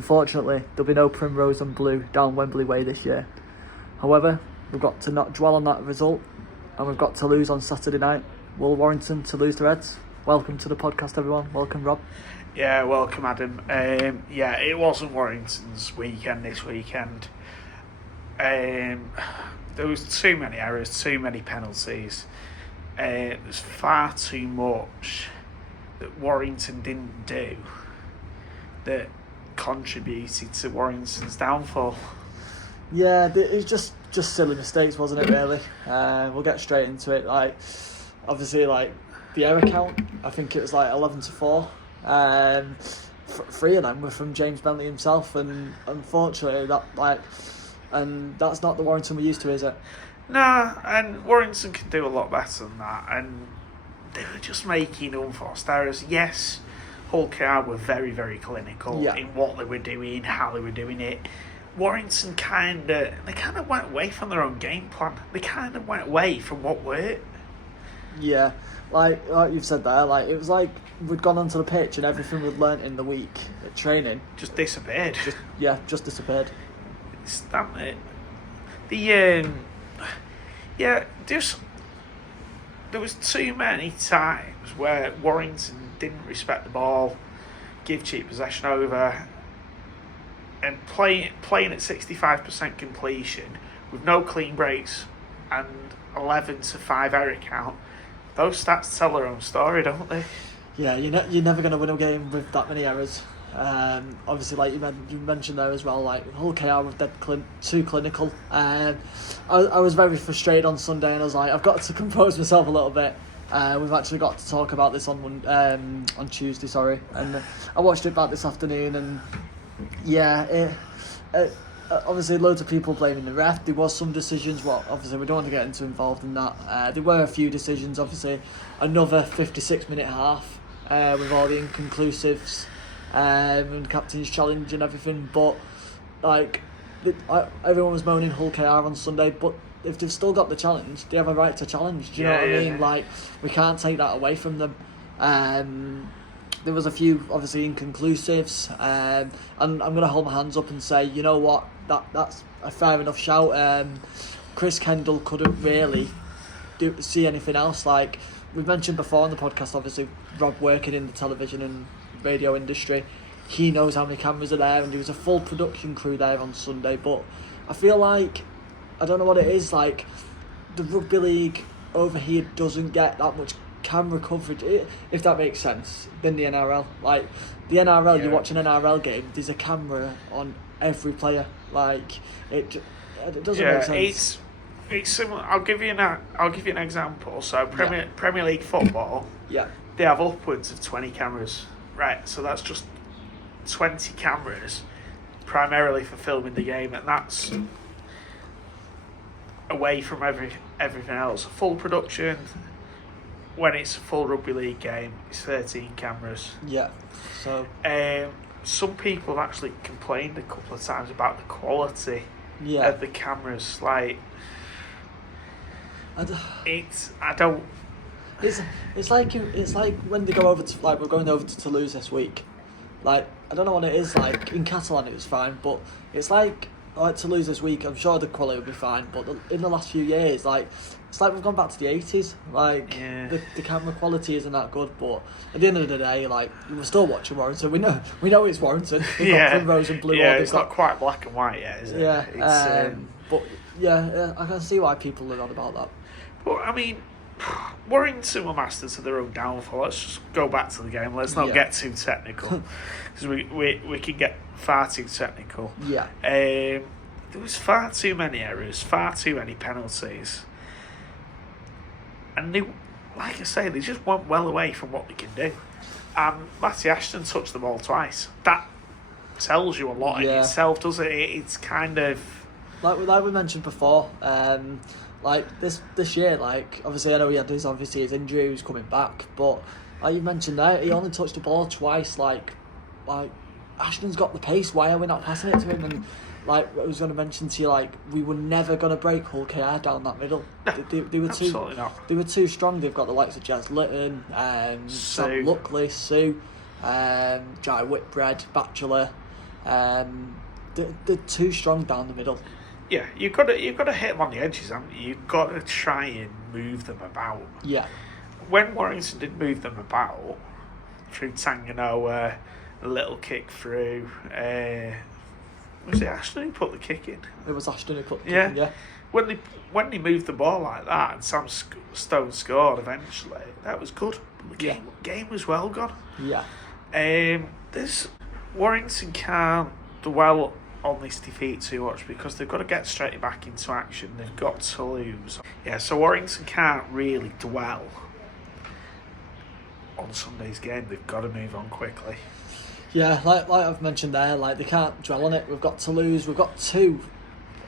Unfortunately, there'll be no primrose and blue down Wembley way this year. However, we've got to not dwell on that result, and we've got Toulouse on Saturday night. Will Warrington Toulouse the Reds? Welcome to the podcast, everyone. Welcome, Rob. Yeah, welcome, Adam. It wasn't Warrington's weekend this weekend. There was too many errors, too many penalties. There's far too much that Warrington didn't do that contributed to Warrington's downfall. Yeah, it was just silly mistakes, wasn't it, really? We'll get straight into it. Obviously, the error count, I think it was 11-4. 3 of them were from James Bentley himself, and unfortunately, and that's not the Warrington we're used to, is it? Nah, and Warrington can do a lot better than that, and they were just making unforced errors. Yes, Hull KR were very, very clinical in what they were doing, how they were doing it. Warrington kind of went away from their own game plan. They kind of went away from what worked. Yeah, like you've said there, it was like we'd gone onto the pitch and everything we'd learnt in the week at training just disappeared. Just disappeared. Damn it. There was too many times where Warrington didn't respect the ball, give cheap possession over, and playing at 65% completion with no clean breaks and 11-5 error count. Those stats tell their own story, don't they? Yeah, you're never going to win a game with that many errors. Obviously, like you mentioned there as well, Hull KR were too clinical. I was very frustrated on Sunday, and I was like, I've got to compose myself a little bit. We've actually got to talk about this on Tuesday, sorry, and I watched it back this afternoon, and obviously loads of people blaming the ref. There was some decisions, obviously we don't want to get involved in that. There were a few decisions, obviously another 56-minute half with all the inconclusives and captain's challenge and everything, but everyone was moaning Hull KR on Sunday, but if they've still got the challenge, they have a right to challenge. Do you know what I mean? We can't take that away from them. There was a few, obviously, inconclusives, and I'm going to hold my hands up and say, you know what, that's a fair enough shout. Chris Kendall couldn't really see anything else. We've mentioned before on the podcast, obviously, Rob working in the television and radio industry, he knows how many cameras are there, and there was a full production crew there on Sunday, but I feel I don't know what it is, the rugby league over here doesn't get that much camera coverage, if that makes sense, than the NRL. The NRL, you watch an NRL game, there's a camera on every player. It doesn't make sense. It's similar. I'll give you an example. So Premier League football, they have upwards of 20 cameras, right? So that's just 20 cameras, primarily for filming the game, and that's away from everything else. Full production. When it's a full rugby league game, it's 13 cameras. Yeah. So some people have actually complained a couple of times about the quality of the cameras. It's like when they go over to we're going over to Toulouse this week. I don't know what it is. In Catalan it was fine, but it's like Toulouse this week. I'm sure the quality will be fine, but in the last few years, it's like we've gone back to the 80s. The camera quality isn't that good, but at the end of the day, we're still watching Warrington. We know it's Warrington. They've got primrose and blue. Yeah, it's not quite black and white yet, is it? Yeah, I can see why people are on about that. But I mean, Warrington were masters of their own downfall. Let's just go back to the game. Let's not get too technical, because we can get far too technical. Yeah. There was far too many errors, far too many penalties. And they just went well away from what they can do. Matty Ashton touched the ball twice. That tells you a lot in itself, doesn't it? It's kind of like we mentioned before. This year, obviously I know he had his injury, he was coming back, but like you mentioned there, he only touched the ball twice. Ashton's got the pace. Why are we not passing it to him? And I was going to mention to you, we were never going to break Hull KR down that middle. They were absolutely not. They were too strong. They've got the likes of Jazz Litton, Sam Luckley, Sue, Jai Whitbread, Batchelor. They're too strong down the middle. Yeah, you've got to hit them on the edges, haven't you? You've got to try and move them about. Yeah. When Warrington did move them about through Tanganoa, a little kick through. Was it Ashton who put the kick in? It was Ashton who put the kick in. Yeah. When they moved the ball like that and Sam Stone scored eventually, that was good. The game was well gone. Yeah. Warrington can't dwell on this defeat too much because they've got to get straight back into action. They've got Toulouse. Yeah, so Warrington can't really dwell on Sunday's game. They've got to move on quickly. Yeah, like I've mentioned there, like they can't dwell on it. We've got Toulouse. We've got two,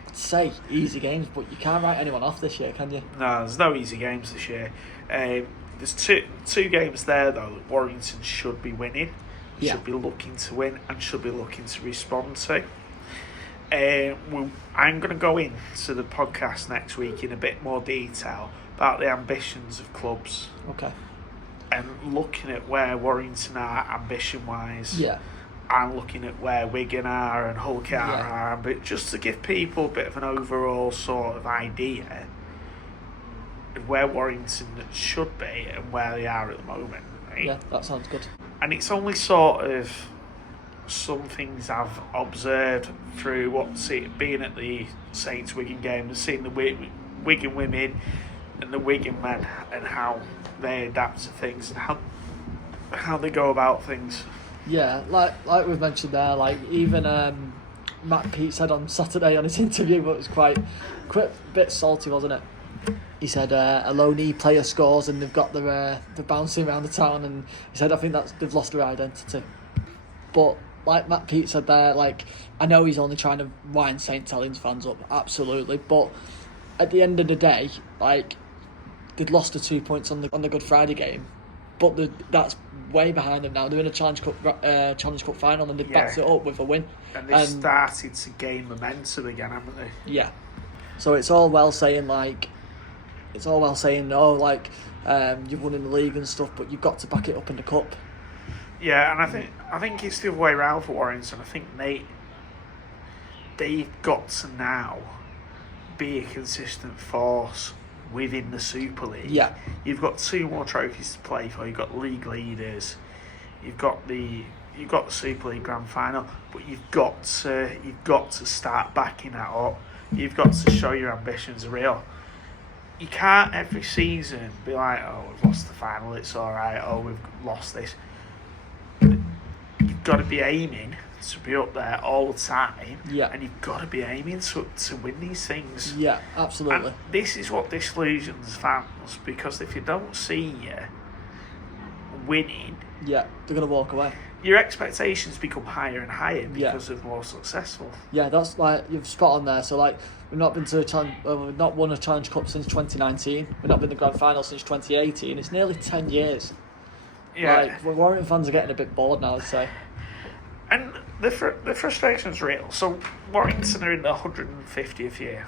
I'd say, easy games, but you can't write anyone off this year, can you? No, there's no easy games this year. There's two games there though that Warrington should be winning, should be looking to win, and should be looking to respond to. I'm going to go into the podcast next week in a bit more detail about the ambitions of clubs. Okay. And looking at where Warrington are ambition-wise. Yeah. And looking at where Wigan are and Hull are, but just to give people a bit of an overall sort of idea of where Warrington should be and where they are at the moment. Right? Yeah, that sounds good. And it's only sort of some things I've observed through being at the Saints Wigan game and seeing the Wigan women and the Wigan men and how they adapt to things and how they go about things. Yeah, like we've mentioned there, like even Matt Pete said on Saturday on his interview, but it was quite a bit salty, wasn't it? He said a low knee player scores and they've got the bouncing around the town, and he said I think they've lost their identity. But like Matt Pete said there, like I know he's only trying to wind St Helens fans up, absolutely, but at the end of the day, like they'd lost the 2 points on the Good Friday game, but that's way behind them now. They're in a Challenge Cup final and they've backed it up with a win. And they've started to gain momentum again, haven't they? Yeah. So it's all well saying you've won in the league and stuff, but you've got to back it up in the cup. Yeah, and I think it's the other way around for Warrington. I think they've got to now be a consistent force within the Super League. Yeah. You've got 2 more trophies to play for. You've got league leaders. You've got the Super League Grand Final, but you've got to start backing that up. You've got to show your ambitions are real. You can't every season be like, oh, we've lost the final, it's all right. Oh, we've lost this. You've got to be aiming to be up there all the time, and you've got to be aiming to win these things. Yeah, absolutely. And this is what disillusions fans, because if you don't see you winning, they're gonna walk away. Your expectations become higher and higher because of more successful. Yeah, that's like you've spot on there. So like we've not been to we've not won a Challenge Cup since 2019. We've not been to the Grand Final since 2018. It's nearly 10 years. Yeah, like Warrington fans are getting a bit bored now, I'd say. And the frustration's real. So Warrington are in the 150th year.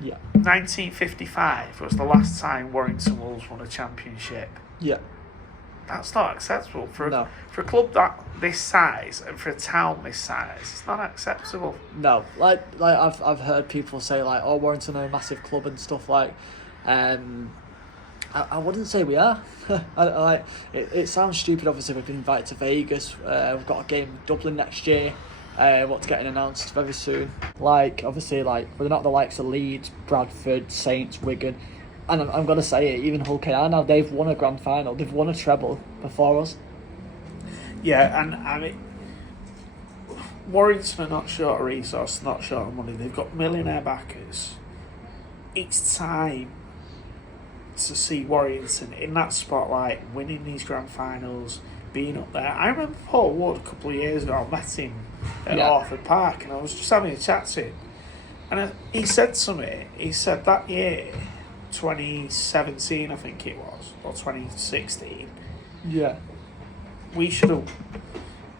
Yeah. 1955 was the last time Warrington Wolves won a championship. Yeah. That's not acceptable for a club this size and for a town this size. It's not acceptable. No, like I've heard people say like, oh, Warrington are a massive club and stuff like. I wouldn't say we are. It sounds stupid. Obviously, we've been invited to Vegas. We've got a game in Dublin next year. What's getting announced very soon. Like obviously, like we're not the likes of Leeds, Bradford, Saints, Wigan. And I'm going to say it, even Hull now, they've won a grand final. They've won a treble before us. Yeah, and I mean, Warrington are not short of resource, not short of money. They've got millionaire backers. It's time to see Warrington in that spotlight, winning these grand finals, being up there. I remember Paul Wood a couple of years ago, I met him at Orford Park, and I was just having a chat to him. And he said to me, that year, 2017 I think it was, or 2016. Yeah. We should have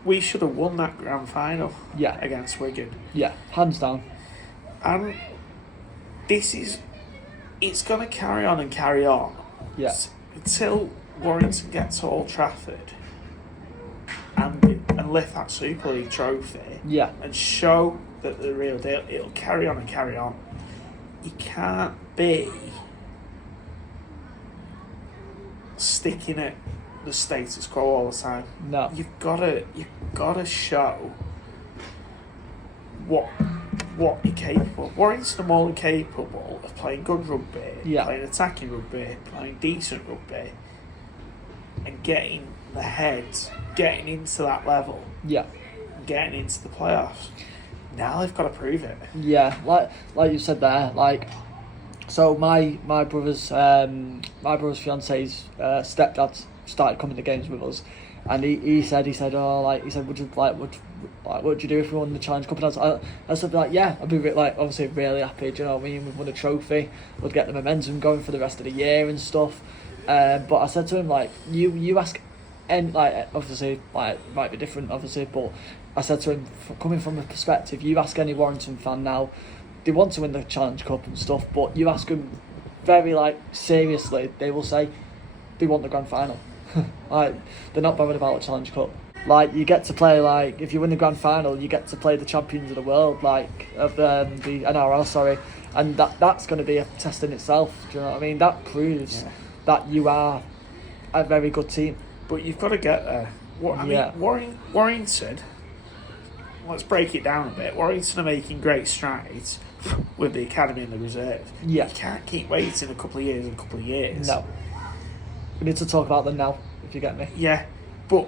won that grand final. Yeah. Against Wigan. Yeah, hands down. And it's going to carry on and carry on. Yeah. Until Warrington gets to Old Trafford and and lift that Super League trophy Yeah. and show that they're the real deal, it'll carry on and carry on. You can't be sticking at the status quo all the time. No. You've gotta show what you're capable of. Warrington are more than capable of playing good rugby, playing attacking rugby, playing decent rugby, and getting the heads, getting into that level, getting into the playoffs. Now they've got to prove it. Yeah, like you said there, so my brother's fiance's stepdad started coming to games with us, and he said would you do if we won the Challenge Cup? And I said yeah, I'd be obviously really happy. Do you know what I mean? We've won a trophy, we'd get the momentum going for the rest of the year and stuff. But I said to him you ask, and obviously it might be different obviously, but I said to him, coming from a perspective, you ask any Warrington fan now, they want to win the Challenge Cup and stuff, but you ask them very seriously, they will say they want the grand final. They're not bothered about the Challenge Cup. You get to play if you win the grand final, you get to play the champions of the world, of the NRL, sorry, and that's going to be a test in itself. Do you know what I mean? That proves that you are a very good team. But you've got to get there. Warrington. Let's break it down a bit. Warrington are making great strides with the academy and the reserve. Yeah. You can't keep waiting a couple of years. No. We need to talk about them now, if you get me. Yeah, but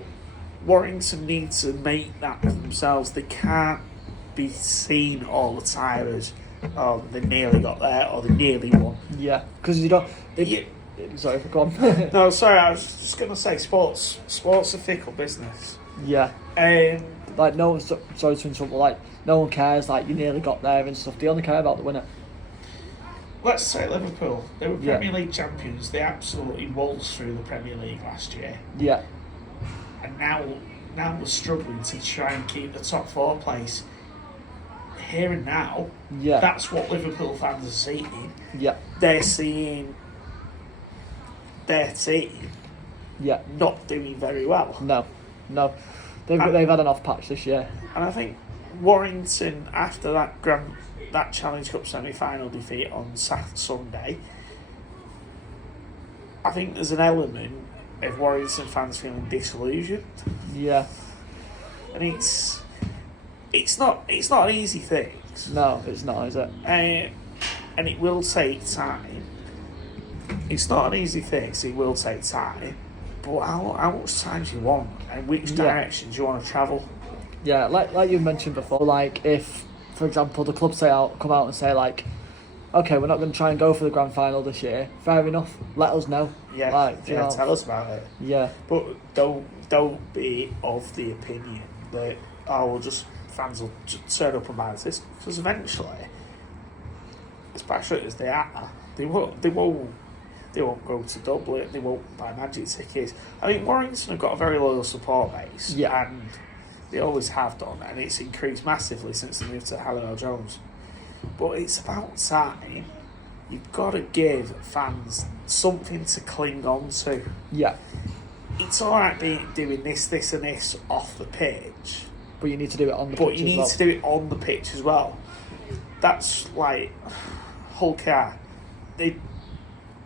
Warrington need to make that for themselves. They can't be seen all the time as, oh, they nearly got there or they nearly won. Yeah, because you don't... Sorry, go on. No, sorry, I was just going to say sports a fickle business. Yeah. No one, sorry to interrupt, no one cares, you nearly got there and stuff. They only care about the winner. Let's say Liverpool. They were Premier League champions. They absolutely waltzed through the Premier League last year. Yeah. And now we're struggling to try and keep the top 4 place. Here and now, that's what Liverpool fans are seeing. Yeah. They're seeing their team not doing very well. No. They've had an off patch this year. And I think Warrington, after that Challenge Cup semi-final defeat on Sunday, I think there's an element of Warrington fans feeling disillusioned. Yeah. And it's not an easy thing. No, it's not, is it? And it will take time. It's not an easy fix, it will take time. But how much time do you want? And which direction do you want to travel? Yeah, like you mentioned before, if, for example, the club come out and say, okay, we're not going to try and go for the grand final this year, fair enough, let us know. Yeah, tell us about it. Yeah. But don't be of the opinion that, fans will turn up and buy this, because eventually, as passionate as they are, they won't go to Dublin, they won't buy magic tickets. I mean, Warrington have got a very loyal support base, and they always have done, and it's increased massively since they moved to Halliwell Jones. But it's about time. You've got to give fans something to cling on to. Yeah. It's alright doing this and this off the pitch, but you need to do it on the pitch as well. But you need to do it on the pitch as well. That's Hull KR. They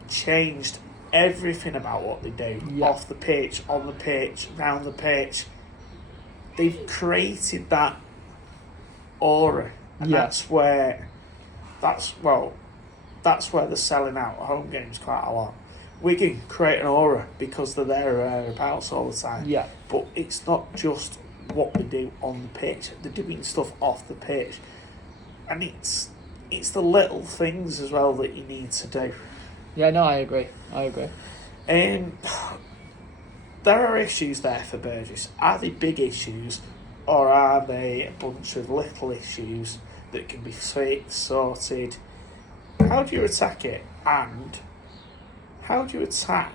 changed everything about what they do. Off the pitch, on the pitch, round the pitch. They've created that aura. And that's where they're selling out home games quite a lot. Wigan create an aura because they're there or thereabouts all the time. Yeah. But it's not just what they do on the pitch. They're doing stuff off the pitch. And it's the little things as well that you need to do. Yeah, no, I agree. There are issues there for Burgess. Are they big issues, or are they a bunch of little issues that can be sorted? How do you attack it? And how do you attack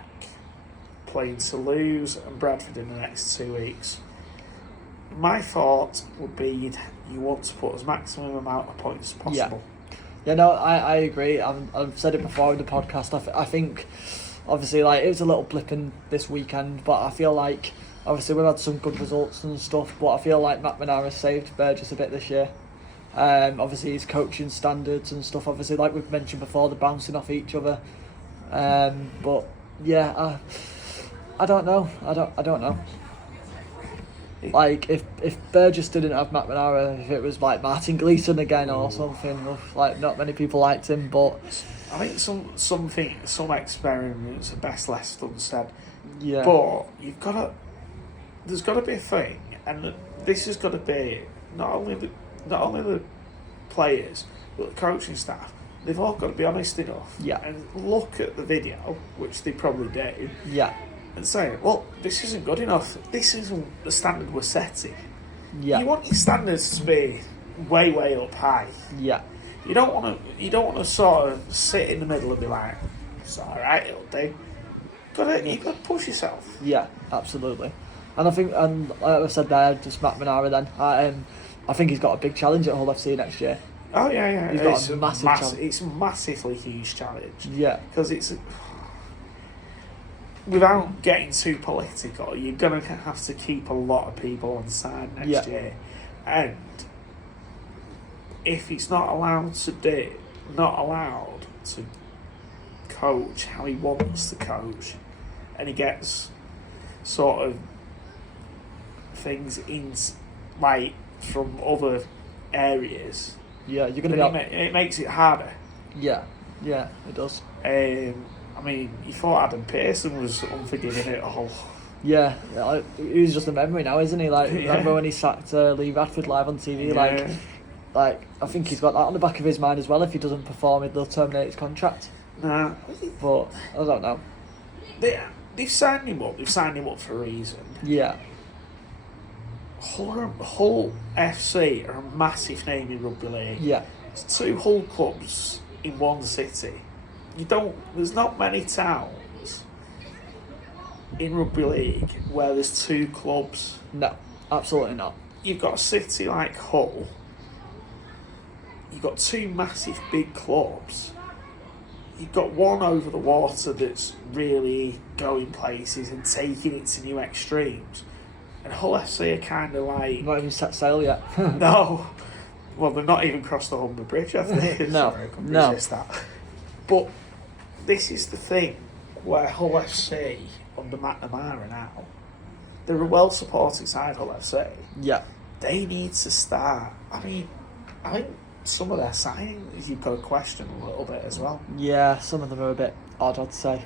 playing Toulouse and Bradford in the next 2 weeks? My thought would be you want to put as maximum amount of points as possible. Yeah, no, I agree. I've said it before in the podcast. I think, obviously, it was a little blip in this weekend, but I feel Obviously, we've had some good results and stuff, but I feel like McNamara saved Burgess a bit this year. Obviously, his coaching standards and stuff. Obviously, like we've mentioned before, they're bouncing off each other. But yeah, I don't know. I don't know. Like if Burgess didn't have McNamara, if it was like Martin Gleeson again or something, like not many people liked him, but I think some experiments are best left unsaid. yeah, But there's got to be a thing, and this has got to be not only the players but the coaching staff. They've all got to be honest enough, Yeah. and look at the video, which they probably do, yeah, and say, well, this isn't good enough. This isn't the standard we're setting. yeah, You want your standards to be way, way up high. yeah, You don't want to sort of sit in the middle and be like, it's all right, it'll do. You got to push yourself. yeah, absolutely. And I think, and like I said there, just McNamara then, I think he's got a big challenge at Hull FC next year. Oh yeah. He's got a massive challenge. It's a massively huge challenge. Yeah, Because it's, without getting too political, you're gonna have to keep a lot of people on side next year, and if he's not allowed to coach how he wants to coach, and he gets sort of things in like from other areas, yeah, you're gonna then be. it makes it harder. Yeah, it does. I mean, you thought Adam Pearson was unforgiving it all. Yeah, he's just a memory now, isn't he? Like, remember when he sacked Lee Radford live on TV? Yeah. Like I think he's got that on the back of his mind as well. If he doesn't perform, they'll terminate his contract. Nah, But I don't know. they've signed him up. They've signed him up for a reason. Yeah, Hull FC are a massive name in rugby league. yeah, It's two Hull clubs in one city. There's not many towns in rugby league where there's two clubs. no, absolutely not. You've got a city like Hull. You've got two massive big clubs. You've got one over the water that's really going places and taking it to new extremes. And Hull FC are kind of like... Not even set sail yet. No. Well, they've not even crossed the Humber Bridge, have they? No, Sorry, I couldn't no. resist that. But this is the thing where Hull FC, under McNamara now, they're a well-supported side, Hull FC. Yeah, They need to start... I think some of their signings you've got to question a little bit as well. yeah. Some of them are a bit odd, I'd say.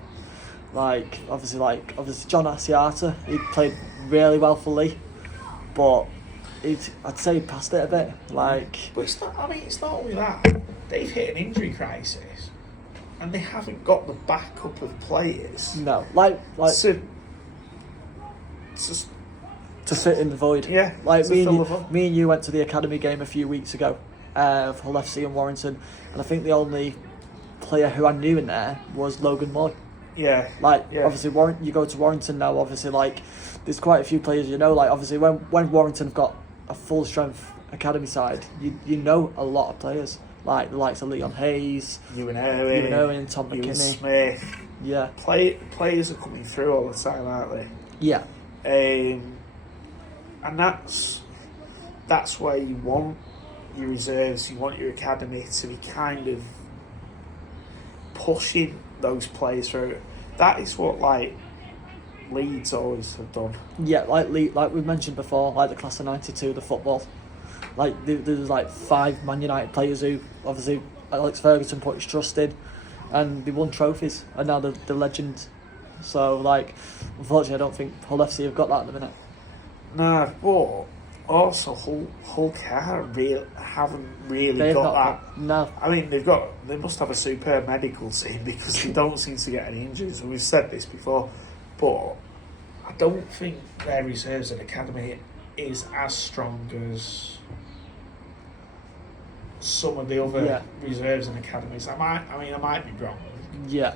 Obviously John Asiata, he played really well for Lee, but I'd say he passed it a bit. But it's not. I mean, it's not only that. They've hit an injury crisis, and they haven't got the backup of players. No, to fit in the void. Yeah, Like to me fill the void. and you went to the academy game a few weeks ago of Hull FC and Warrington, and I think the only player who I knew in there was Logan Moy. Yeah. Obviously, you go to Warrington now. Obviously, there's quite a few players you know. Like obviously, when Warrington have got a full strength academy side, you know a lot of players like the likes of Leon Hayes, Ewan Irwin, Tom Ewan McKinney. Smith. Yeah, Players are coming through all the time, aren't they? yeah, And that's where you want your reserves. You want your academy to be kind of pushing those players through. That is what Leeds always have done. yeah. Like we've mentioned before, like the class of '92, the football. There's 5 Man United players who obviously Alex Ferguson put his trust in, and they won trophies, and now they're legend. So unfortunately, I don't think Hull FC have got that at the minute. Nah, but also Hull haven't really They've got not that. No. I mean, they must have a superb medical team because they don't seem to get any injuries, and we've said this before. But I don't think their reserves at academy is as strong as some of the other reserves and academies. I might be wrong. Yeah.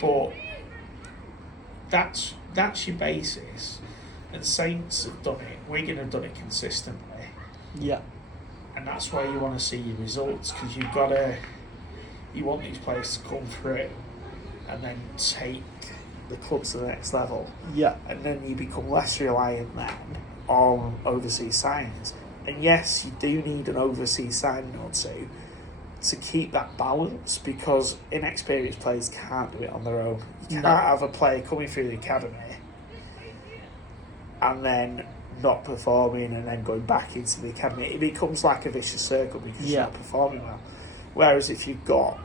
But that's your basis. And Saints have done it. Wigan have done it consistently. Yeah. And that's why you want to see your results, because you want these players to come through and then take the club to the next level. Yeah. And then you become less reliant then on overseas signings. And yes, you do need an overseas signing or two to keep that balance, because inexperienced players can't do it on their own. You can't have a player coming through the academy and then not performing and then going back into the academy. It becomes like a vicious circle because you're not performing well. Whereas if you've got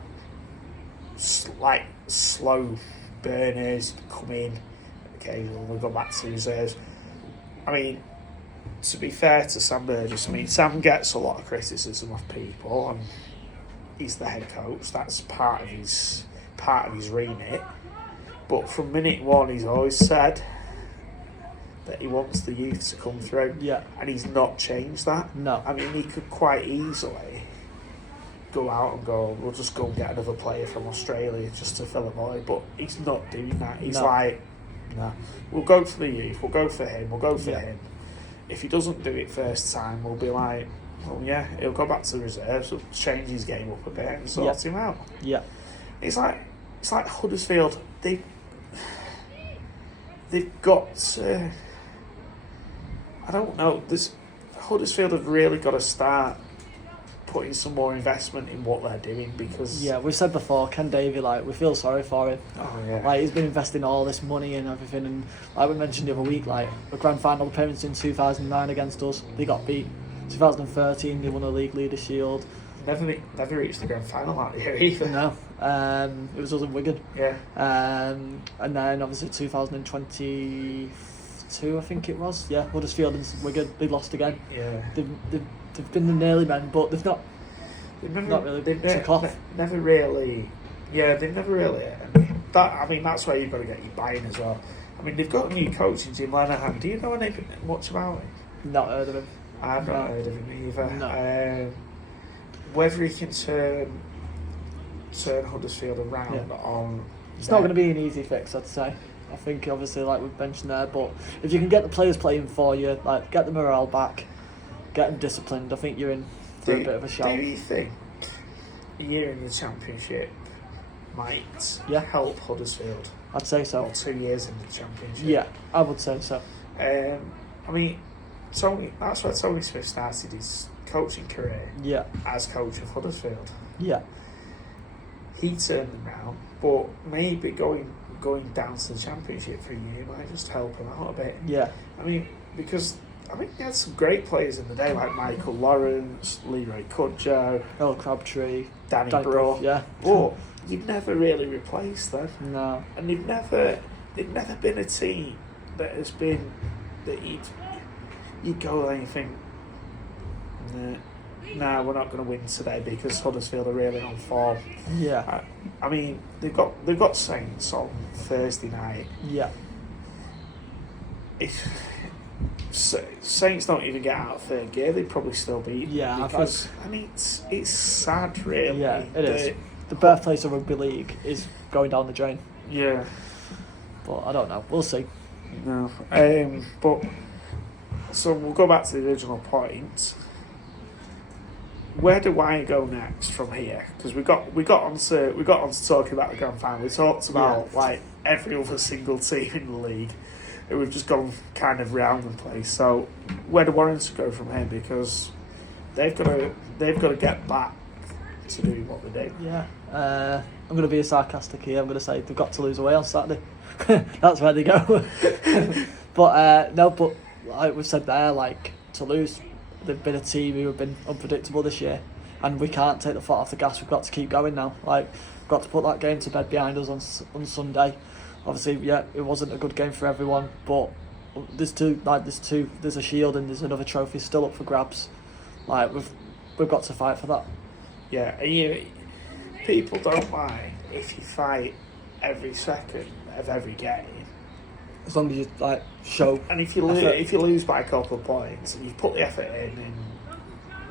like slow burners come in, okay, we'll go back to reserves. I mean, to be fair to Sam Burgess, I mean, Sam gets a lot of criticism of people, and he's the head coach. That's part of his remit. But from minute one, he's always said that he wants the youth to come through. Yeah. And he's not changed that. No. I mean, he could quite easily go out and go, we'll just go and get another player from Australia just to fill a void. But he's not doing that. He's like, no, we'll go for the youth. We'll go for him. We'll go for him. If he doesn't do it first time, we'll be like, well, yeah, he'll go back to the reserves, we'll change his game up a bit and sort him out. Yeah. It's like Huddersfield, they've got I don't know, Huddersfield have really got to start putting some more investment in what they're doing, because... Yeah, we've said before, Ken Davey, like, we feel sorry for him. Oh, yeah. Like, he's been investing all this money and everything, and like we mentioned the other week, like, the grand final appearance in 2009 against us, they got beat. 2013, they won a league leader shield. Never reached the grand final that year either. No, it was us in Wigan. Yeah. And then obviously 2022, I think it was. Yeah, Huddersfield and Wigan, they lost again. Yeah. They've been the nearly men, but they've not really took off. Never really. Yeah, they've never really. I mean, that's where you've got to get your buy-in as well. I mean, they've got a new coach in Jim Lenihan. Do you know anything much about him? Not heard of him. I've not heard of him either. No. Whether he can turn Huddersfield around on... It's not going to be an easy fix, I'd say. I think, obviously, like we've mentioned there, but if you can get the players playing for you, like get the morale back, get them disciplined, I think you're in for a bit of a shout. Do you think a year in the Championship might help Huddersfield? I'd say so. Or 2 years in the Championship? Yeah, I would say so. I mean, that's where Tony Smith started his coaching career. Yeah. As coach of Huddersfield. Yeah. He turned them round, but maybe going down to the Championship for a year might just help him out a bit. Yeah. I mean, because he had some great players in the day, like Michael Lawrence, Leroy Cudjoe, Earl Crabtree, Danny Brough. Yeah. But you've never really replaced them. No. And they've never been a team that has been that you'd go there and you think, nah, we're not going to win today because Huddersfield are really on form. Yeah. I mean, they've got Saints on Thursday night. Yeah. If Saints don't even get out of third gear, they'd probably still beat them. Yeah, because I mean, it's sad, really. Yeah, it is. The birthplace of rugby league is going down the drain. Yeah. But I don't know. We'll see. No. But so we'll go back to the original point. Where do I go next from here? Because we got on to talking about the grand final. We talked about like every other single team in the league. We've just gone kind of round the place. So where do Warrington go from here? Because they've got to get back to do what they do. Yeah. I'm going to be sarcastic here. I'm going to say they've got to lose away on Saturday. That's where they go. But like we've said there, like Toulouse, they've been a team who have been unpredictable this year, and we can't take the foot off the gas. We've got to keep going now. Like, we've got to put that game to bed behind us on Sunday. Obviously, it wasn't a good game for everyone, but there's a shield and there's another trophy still up for grabs. Like, we've got to fight for that. Yeah, and people don't mind if you fight every second of every game, as long as you like show. And if you lose by a couple of points and you put the effort in and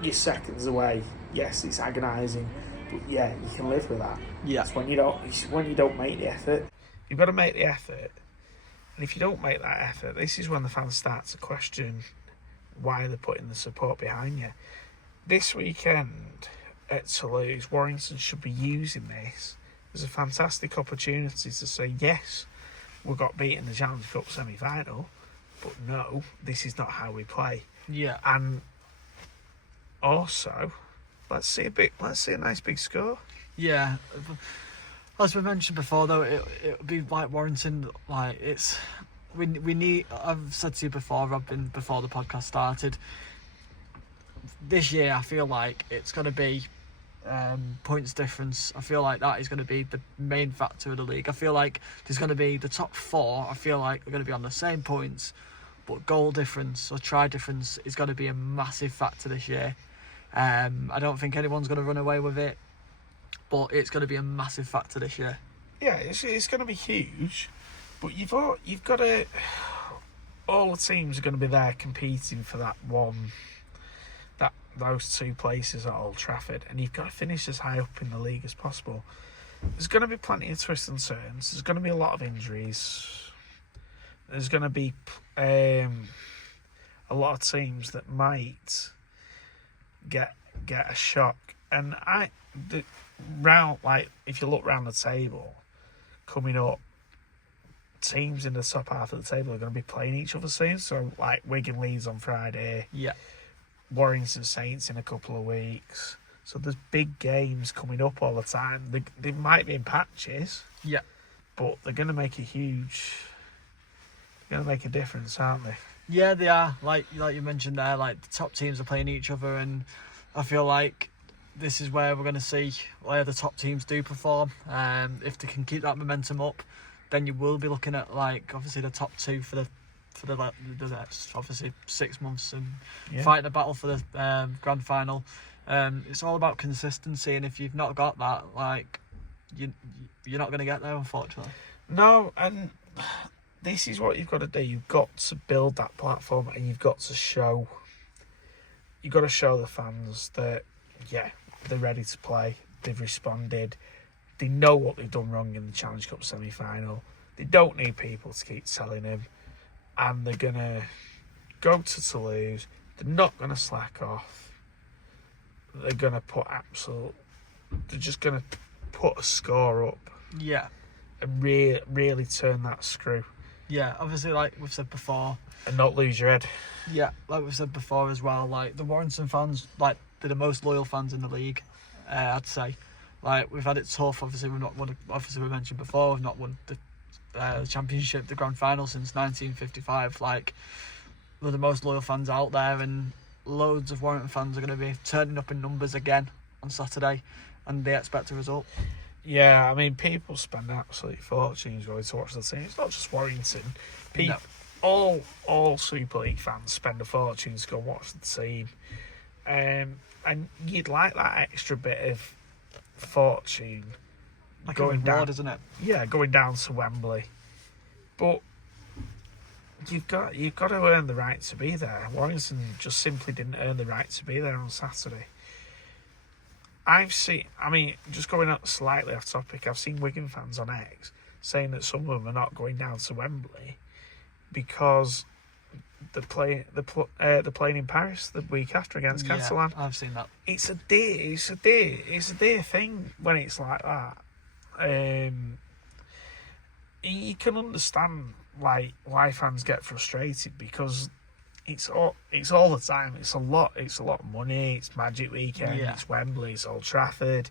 you're seconds away, yes, it's agonising, but yeah, you can live with that. Yeah. It's when you don't make the effort. You've got to make the effort, and if you don't make that effort, this is when the fans start to question why they're putting the support behind you. This weekend at Toulouse, Warrington should be using this as a fantastic opportunity to say, yes, we got beat in the Challenge Cup semi-final, but no, this is not how we play. Yeah. And also, let's see a nice big score. Yeah. As we mentioned before, though, it would be like Warrington. Like we need. I've said to you before, Robin, before the podcast started. This year, I feel like it's going to be points difference. I feel like that is going to be the main factor of the league. I feel like there's going to be the top four. I feel like they're going to be on the same points, but goal difference or try difference is going to be a massive factor this year. I don't think anyone's going to run away with it, but it's going to be a massive factor this year. Yeah, it's going to be huge, but you've got to. All the teams are going to be there competing for those two places at Old Trafford, and you've got to finish as high up in the league as possible. There's going to be plenty of twists and turns. There's going to be a lot of injuries. There's going to be a lot of teams that might get a shock. And if you look round the table, coming up, teams in the top half of the table are going to be playing each other soon. So, like Wigan Leeds on Friday. Yeah. Warrington Saints in a couple of weeks. So there's big games coming up all the time. They might be in patches. Yeah. But they're going to make a difference, aren't they? Yeah, they are. Like you mentioned there, like the top teams are playing each other, and I feel like this is where we're going to see where the top teams do perform. If they can keep that momentum up, then you will be looking at like obviously the top two for the next obviously 6 months and fighting a battle for the grand final. It's all about consistency, and if you've not got that, like you're not going to get there, unfortunately. No, and this is what you've got to do. You've got to build that platform, and you've got to show the fans that they're ready to play. They've responded. They know what they've done wrong in the Challenge Cup semi-final. They don't need people to keep telling them. And they're going to go to Toulouse. They're not going to slack off. They're going to they're just going to put a score up. Yeah. And really turn that screw. Yeah, obviously, like we've said before. And not lose your head. Yeah, like we've said before as well, like the Warrington fans, like they're the most loyal fans in the league, I'd say. Like we've had it tough, obviously we've not won, obviously we mentioned before, we've not won the championship, the grand final since 1955. Like we're the most loyal fans out there, and loads of Warrington fans are going to be turning up in numbers again on Saturday, and they expect a result. Yeah, I mean, people spend absolute fortunes going to watch the team. It's not just Warrington. People, all Super League fans spend a fortune to go watch the team. And you'd like that extra bit of fortune. Like going a reward, down, isn't it? Yeah, going down to Wembley. But you've got to earn the right to be there. Warrington just simply didn't earn the right to be there on Saturday. Just going out slightly off topic, I've seen Wigan fans on X saying that some of them are not going down to Wembley because they're playing in Paris the week after against Catalan. I've seen that. It's a dear thing when it's like that. You can understand like why fans get frustrated because it's all the time. It's a lot of money. It's Magic Weekend. Yeah. It's Wembley. It's Old Trafford.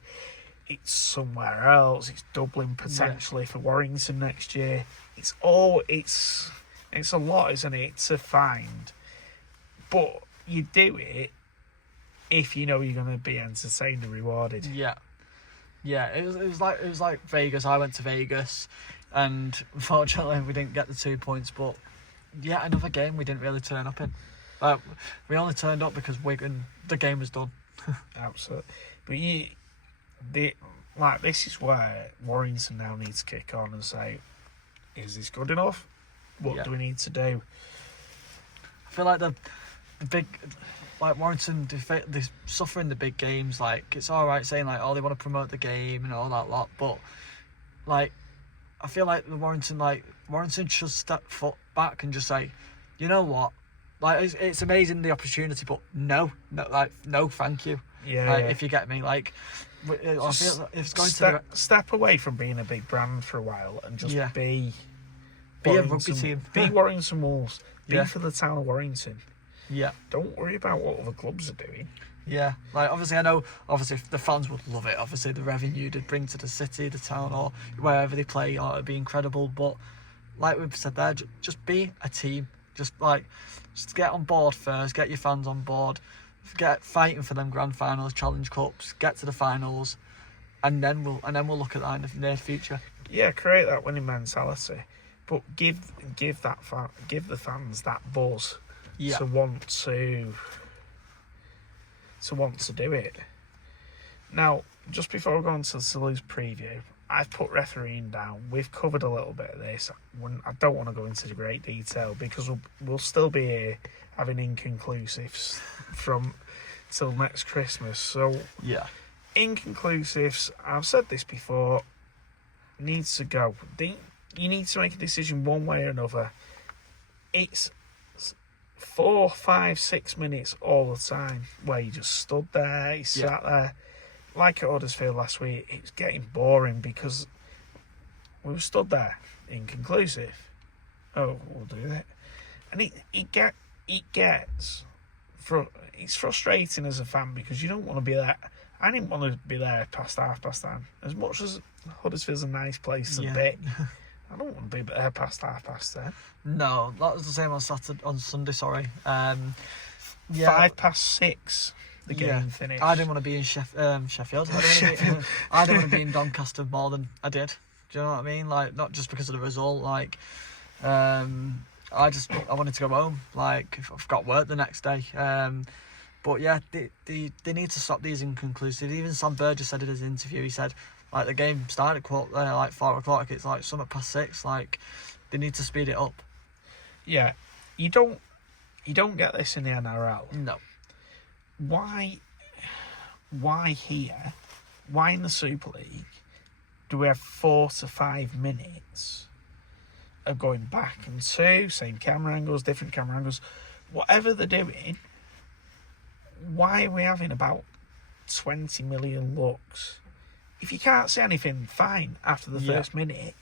It's somewhere else. It's Dublin potentially for Warrington next year. It's a lot, isn't it, to find? But you do it if you know you're going to be entertained and rewarded. Yeah. It was like Vegas. I went to Vegas, and unfortunately we didn't get the 2 points. But yeah, another game we didn't really turn up in. We only turned up because Wigan, the game was done. Absolutely. But this is where Warrington now needs to kick on and say, is this good enough? What do we need to do? I feel like the big, like Warrington, they suffer in the big games. Like it's all right saying like, oh, they want to promote the game and all that lot, but like I feel like Warrington should step foot back and just say, you know what, like it's amazing the opportunity, but no, thank you. Yeah. If you get me, like I feel like if it's going step away from being a big brand for a while and just be Be a rugby team. Be Warrington Wolves. Be Yeah. for the town of Warrington. Yeah. Don't worry about what other clubs are doing. Yeah, like obviously I know the fans would love it. Obviously the revenue they'd bring to the city, the town, or wherever they play, it'd be incredible. But like we've said there, just be a team. Just get on board first. Get your fans on board. Get fighting for them grand finals, challenge cups. Get to the finals, and then we'll look at that in the near future. Yeah, create that winning mentality, but give the fans that buzz to want to do it. Now, just before we go on to the Toulouse preview, I've put refereeing down. We've covered a little bit of this. I don't want to go into great detail because we'll still be here having inconclusives from till next Christmas. So yeah, inconclusives, I've said this before, needs to go. You need to make a decision one way or another. It's 4, 5, 6 minutes all the time where you just stood there, you sat there. Like at Huddersfield last week, it was getting boring because we were stood there, inconclusive. Oh, we'll do that. And it's frustrating as a fan because you don't want to be there. I didn't want to be there past 10:30. As much as Huddersfield's a nice place to be, I don't want to be there past 10:30. No, that was the same on Sunday. Sorry. 6:05, the game finished. I didn't want to be in Sheffield. I didn't want to be in Doncaster more than I did. Do you know what I mean? Like, not just because of the result. Like, I wanted to go home. Like, I've got work the next day. But yeah, they need to stop these inconclusive. Even Sam Burgess said in his interview, he said, like, the game started at like 4 o'clock. It's like something past 6. Like, they need to speed it up. Yeah, you don't get this in the NRL. No. Why here? Why in the Super League do we have 4 to 5 minutes of going back and same camera angles, different camera angles, whatever they're doing? Why are we having about 20 million looks? If you can't see anything, fine, after the first minute,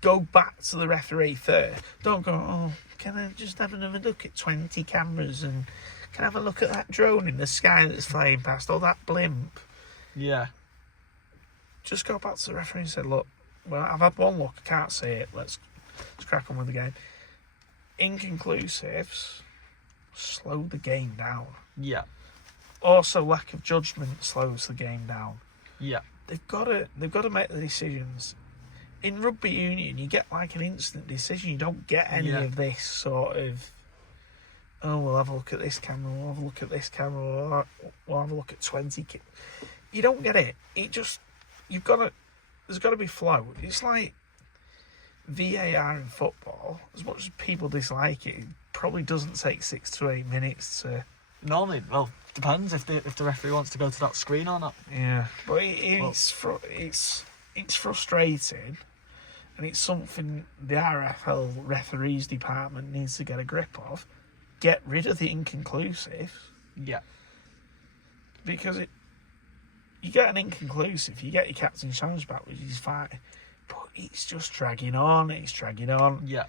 go back to the referee third. Don't go, oh, can I just have another look at 20 cameras and can I have a look at that drone in the sky that's flying past, or that blimp? Yeah. Just go back to the referee and say, look, well, I've had one look, I can't see it, let's crack on with the game. Inconclusives slow the game down. Yeah. Also, lack of judgment slows the game down. Yeah. They've got to make the decisions. In rugby union, you get like an instant decision. You don't get any of this sort of, oh, we'll have a look at this camera, we'll have a look at this camera, we'll have a look at 20. You don't get it. There's got to be flow. It's like VAR in football. As much as people dislike it, it probably doesn't take 6 to 8 minutes to. Normally, well, depends if the referee wants to go to that screen or not. Yeah, but it's frustrating, and it's something the RFL referees department needs to get a grip of. Get rid of the inconclusive. Yeah. Because you get an inconclusive, you get your captain challenge back, which is fine, but it's just dragging on. It's dragging on. Yeah.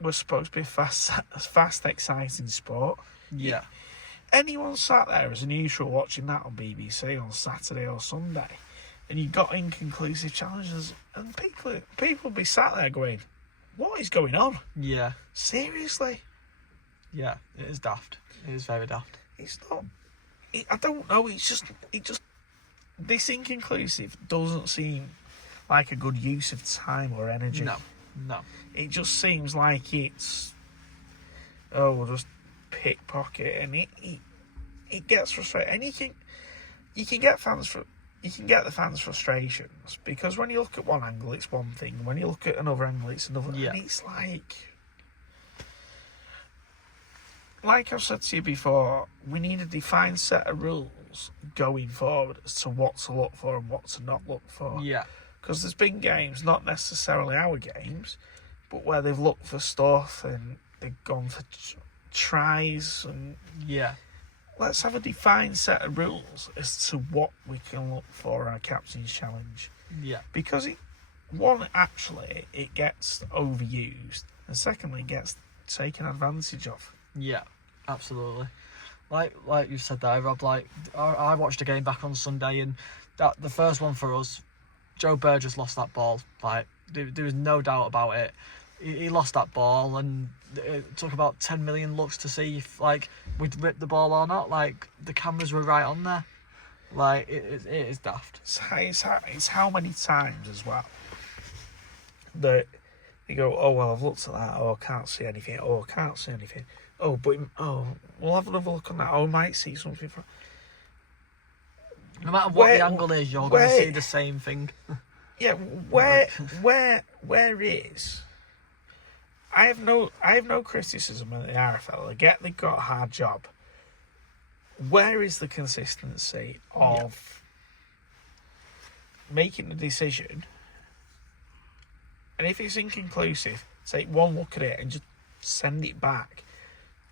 We're supposed to be a fast, exciting sport. Yeah. Anyone sat there as a neutral watching that on BBC on Saturday or Sunday, and you got inconclusive challenges, and people be sat there going, "What is going on?" Yeah. Seriously. Yeah, it is daft. It is very daft. It's not. I don't know. It just. This inconclusive doesn't seem like a good use of time or energy. No. It just seems like it's. Oh, we'll just pickpocket, and it gets frustrating. And you can get the fans' frustrations, because when you look at one angle, it's one thing. When you look at another angle, it's another. Yeah. And it's like I've said to you before, we need a defined set of rules going forward as to what to look for and what to not look for. Yeah. Because there's been games, not necessarily our games, but where they've looked for stuff and they've gone for tries, and let's have a defined set of rules as to what we can look for in a captain's challenge. Yeah. Because one, actually, it gets overused, and secondly, it gets taken advantage of. Yeah, absolutely. Like you said there, Rob. Like I watched a game back on Sunday, and the first one for us, Joe Burgess lost that ball. Like there was no doubt about it. He lost that ball, and it took about 10 million looks to see if like we'd ripped the ball or not. Like the cameras were right on there. Like it is daft. It's how many times as well that you go, oh well, I've looked at that. Oh, I can't see anything. Oh, I can't see anything. Oh, but we'll have another look on that. Oh, I might see something. No matter what the angle is, you're going to see the same thing. Yeah, where is? I have no criticism of the RFL. I get they got a hard job. Where is the consistency of making a decision? And if it's inconclusive, take one look at it and just send it back.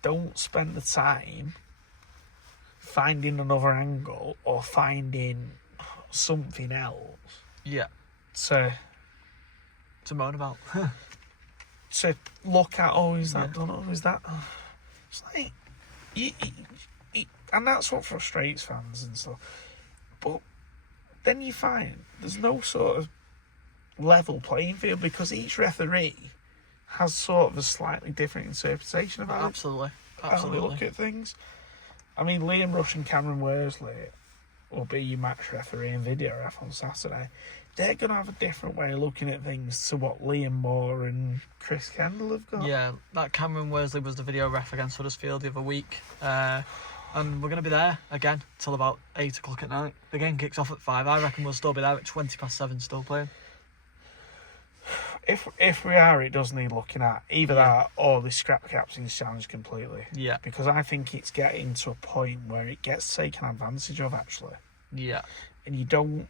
Don't spend the time finding another angle or finding something else. Yeah. To moan about. To look at, oh, is that done? Oh, is that? It's like, and that's what frustrates fans and stuff. But then you find there's no sort of level playing field because each referee has sort of a slightly different interpretation of Absolutely. how they look at things. I mean, Liam Rush and Cameron Worsley will be your match referee and video ref on Saturday. They're going to have a different way of looking at things to what Liam Moore and Chris Kendall have got. Yeah, that Cameron Worsley was the video ref against Huddersfield the other week. And we're going to be there again till about 8 o'clock at night. The game kicks off at 5. I reckon we'll still be there at 7:20 still playing. If we are, it does need looking at. Either that or the scrap captain's challenge completely. Yeah. Because I think it's getting to a point where it gets taken advantage of, actually. Yeah. And you don't...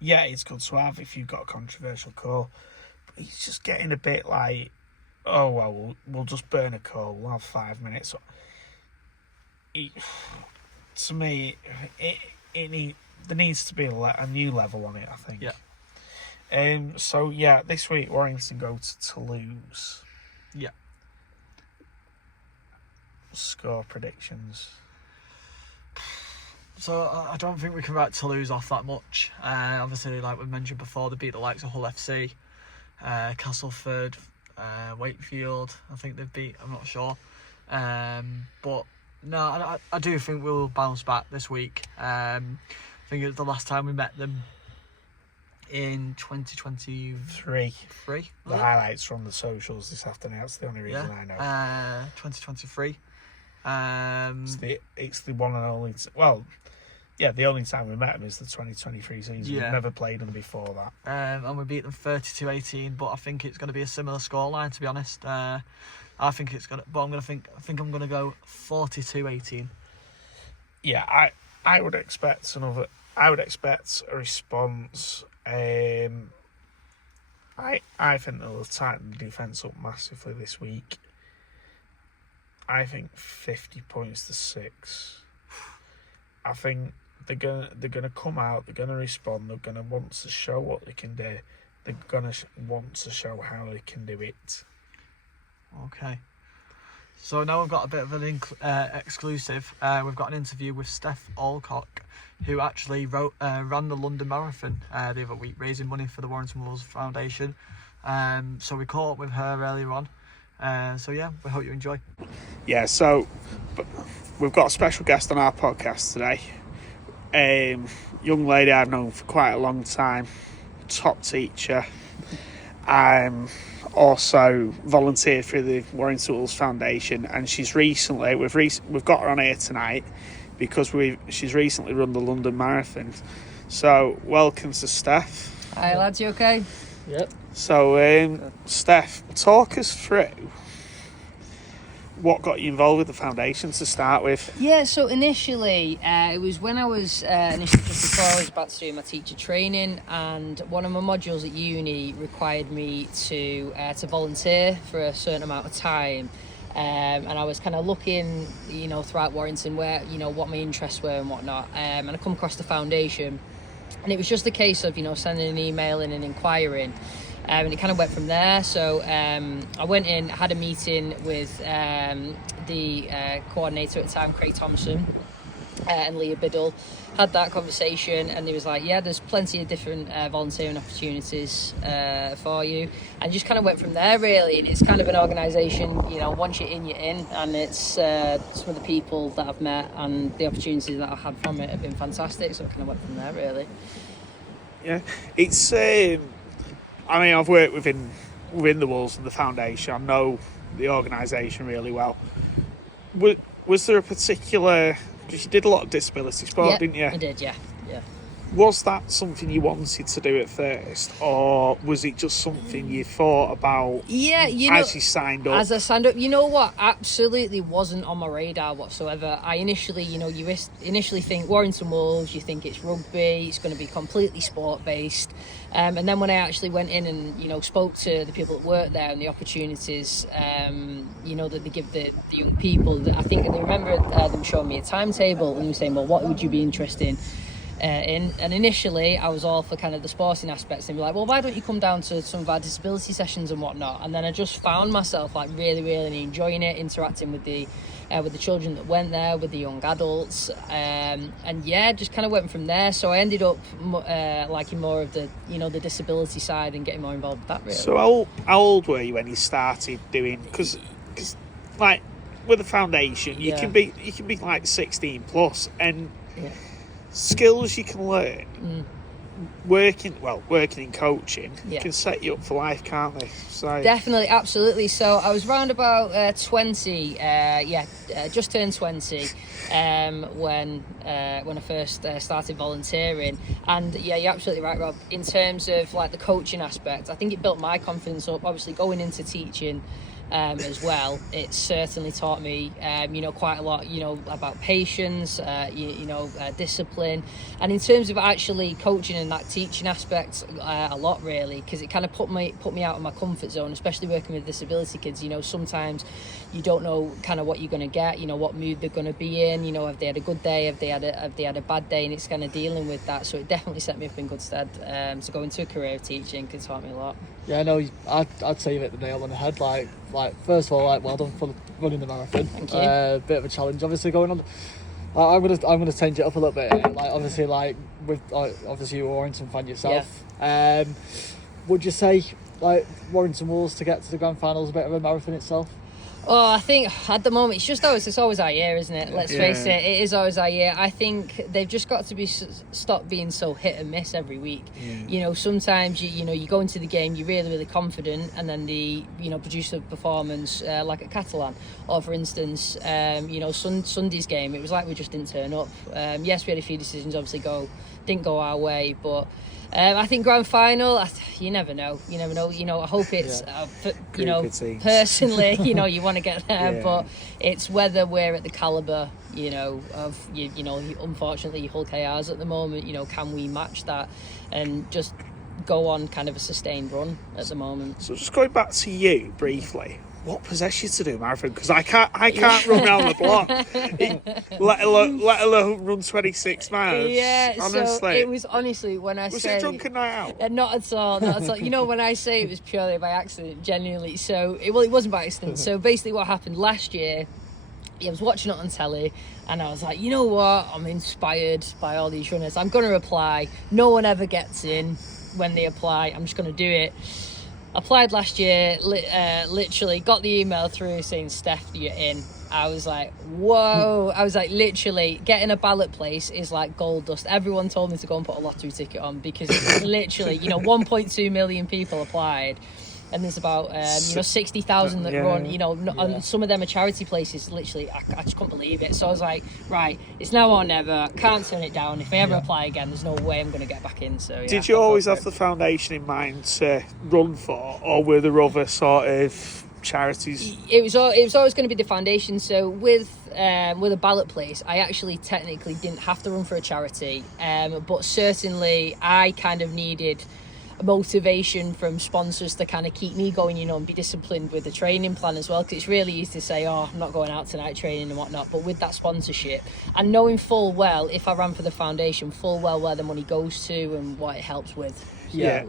Yeah, it's good to have if you've got a controversial call. But it's just getting a bit like, oh, well, we'll just burn a call. We'll have 5 minutes. To me, there needs to be a new level on it, I think. Yeah. So, yeah, this week, Warrington go to Toulouse. Yeah. Score predictions. So, I don't think we can write Toulouse off that much. Obviously, like we mentioned before, they beat the likes of Hull FC, Castleford, Wakefield. I think they've beat, I'm not sure. But, no, I do think we'll bounce back this week. I think it's the last time we met them in 2023. The highlights from the socials this afternoon. That's the only reason I know. 2023. It's the one and only. The only time we met them is the 2023 season. Yeah. We've never played them before that. And we beat them 32-18. But I think it's going to be a similar scoreline. To be honest, I think it's gonna. But I think I'm going to go 42-18. Yeah, I would expect another. I would expect a response. I think they'll tighten the defence up massively this week. I think 50 points to 6. I think they're gonna come out. They're gonna respond. They're gonna want to show what they can do. They're gonna want to show how they can do it. Okay. So now we've got a bit of an exclusive. We've got an interview with Steph Alcock, who actually ran the London Marathon the other week, raising money for the Warrington Wolves Foundation. So we caught up with her earlier on. So yeah, we hope you enjoy. Yeah, so we've got a special guest on our podcast today. Young lady I've known for quite a long time, top teacher. Also volunteered for the Warrington Wolves Foundation, and she's recently we've got her on here tonight because she's recently run the London Marathon. So welcome to Steph. Hi lads, you okay? Yep. So Steph, talk us through what got you involved with the foundation to start with. Yeah, so initially it was when I was just before I was about to do my teacher training, and one of my modules at uni required me to volunteer for a certain amount of time, and I was kind of looking, throughout Warrington where what my interests were and whatnot, and I come across the foundation, And it was just a case of, sending an email in and inquiring. And it kind of went from there. So I went in, had a meeting with the coordinator at the time, Craig Thompson, and Leah Biddle. Had that conversation, and he was like, yeah, there's plenty of different volunteering opportunities for you. And just kind of went from there, really. And it's kind of an organisation, once you're in, and it's some of the people that I've met and the opportunities that I've had from it have been fantastic. So I kind of went from there, really. Yeah, it's I've worked within the Wolves and the foundation. I know the organisation really well. Was there a particular... Because you did a lot of disability sport, didn't you? I did, yeah. Was that something you wanted to do at first, or was it just something you thought about as you signed up? As I signed up, you know what? Absolutely wasn't on my radar whatsoever. I initially, you initially think Warrington Wolves, you think it's rugby, it's going to be completely sport-based. And then when I actually went in and, spoke to the people that work there and the opportunities, that they give the young people, I think they remember them showing me a timetable and they were saying, well, what would you be interested in? And initially I was all for kind of the sporting aspects and be like, well, why don't you come down to some of our disability sessions and whatnot? And then I just found myself like really, really enjoying it, interacting with the children that went there, with the young adults, and just kind of went from there. So I ended up liking more of the the disability side and getting more involved with that, really. So how old were you when you started doing, because like with the foundation you can be like 16 plus, and skills you can learn working in coaching can set you up for life, can't they? So definitely, absolutely. So I was around about 20, just turned 20 when I first started volunteering. And you're absolutely right, Rob. In terms of like the coaching aspect, I think it built my confidence up. Obviously, going into teaching as well, it certainly taught me quite a lot about patience, discipline, and in terms of actually coaching and that teaching aspect, a lot, really, because it kind of put me out of my comfort zone, especially working with disability kids. Sometimes you don't know kind of what you're going to get, what mood they're going to be in, have they had a good day, have they had a bad day, and it's kind of dealing with that. So it definitely set me up in good stead to go into a career of teaching. It taught me a lot. Yeah, no, I'd say you hit the nail on the head. Like first of all, well done for running the marathon. Thank you. Bit of a challenge, obviously, going on. I'm gonna change it up a little bit. Obviously, with obviously you're a Warrington fan yourself. Yeah. Would you say Warrington Wolves to get to the grand final is a bit of a marathon itself? Oh, I think at the moment it's always our year, isn't it? Let's face it is always our year. I think they've just got to stop being so hit and miss every week. Sometimes you go into the game, you're really, really confident, and then the produce a performance like at Catalan, or for instance Sunday's game, it was like we just didn't turn up. Yes, we had a few decisions obviously didn't go our way, but I think grand final, you never know. I hope it's personally you want to get there, but it's whether we're at the calibre of unfortunately Hull KRs at the moment. Can we match that and just go on kind of a sustained run at the moment? So just going back to you briefly, what possessed you to do a marathon? Because I can't run around the block, let alone run 26 miles. Yeah, honestly. So it was honestly when I was say... it a drunken night out? Not at all. When I say it was purely by accident, genuinely. So it wasn't by accident. So basically, what happened last year, I was watching it on telly, and I was like, you know what? I'm inspired by all these runners. I'm going to apply. No one ever gets in when they apply. I'm just going to do it. Applied last year, literally got the email through saying, Steph, you're in. I was like, whoa. I was like, literally, getting a ballot place is like gold dust. Everyone told me to go and put a lottery ticket on because it's literally, 1.2 million people applied. And there's about 60,000 that run, and some of them are charity places. Literally, I just couldn't believe it. So I was like, right, it's now or never. Can't turn it down. If I ever apply again, there's no way I'm going to get back in. So did you always have the foundation in mind to run for, or were there other sort of charities? It was always going to be the foundation. So with a ballot place, I actually technically didn't have to run for a charity, but certainly I kind of needed motivation from sponsors to kind of keep me going, you know, and be disciplined with the training plan as well, because it's really easy to say, oh, I'm not going out tonight training and whatnot, but with that sponsorship and knowing full well, if I ran for the foundation, full well where the money goes to and what it helps with. Yeah.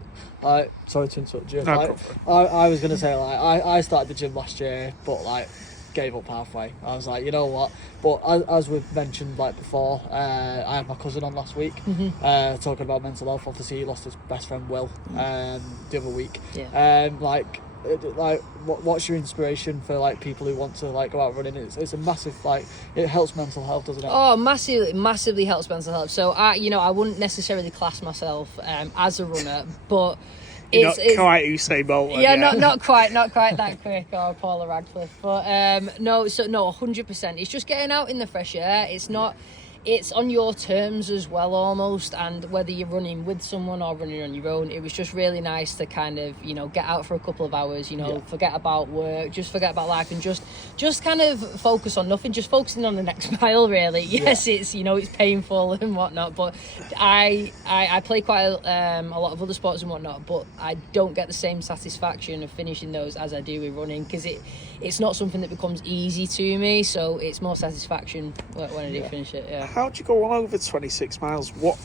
Sorry to interrupt you. No, I was going to say, like, I started the gym last year, but, like, gave up halfway. I was like, you know what? But as we've mentioned, like, before, I had my cousin on last week, talking about mental health. Obviously, he lost his best friend, Will, the other week. Yeah. What's your inspiration for, like, people who want to, like, go out running? It's a massive, like, it helps mental health, doesn't it? Oh, massively helps mental health. So I wouldn't necessarily class myself as a runner, but it's quite Usain Bolt. Yeah, not quite that quick, or Paula Radcliffe, but no, 100%. It's just getting out in the fresh air. It's on your terms as well, almost, and whether you're running with someone or running on your own, it was just really nice to kind of, you know, get out for a couple of hours, you know, forget about work, just forget about life, and just kind of focus on nothing, just focusing on the next mile, really. Yes, it's, you know, it's painful and whatnot, but I play quite a lot of other sports and whatnot, but I don't get the same satisfaction of finishing those as I do with running, because it's not something that becomes easy to me, so it's more satisfaction when I do finish it. Yeah. How'd you go on over 26 miles? What?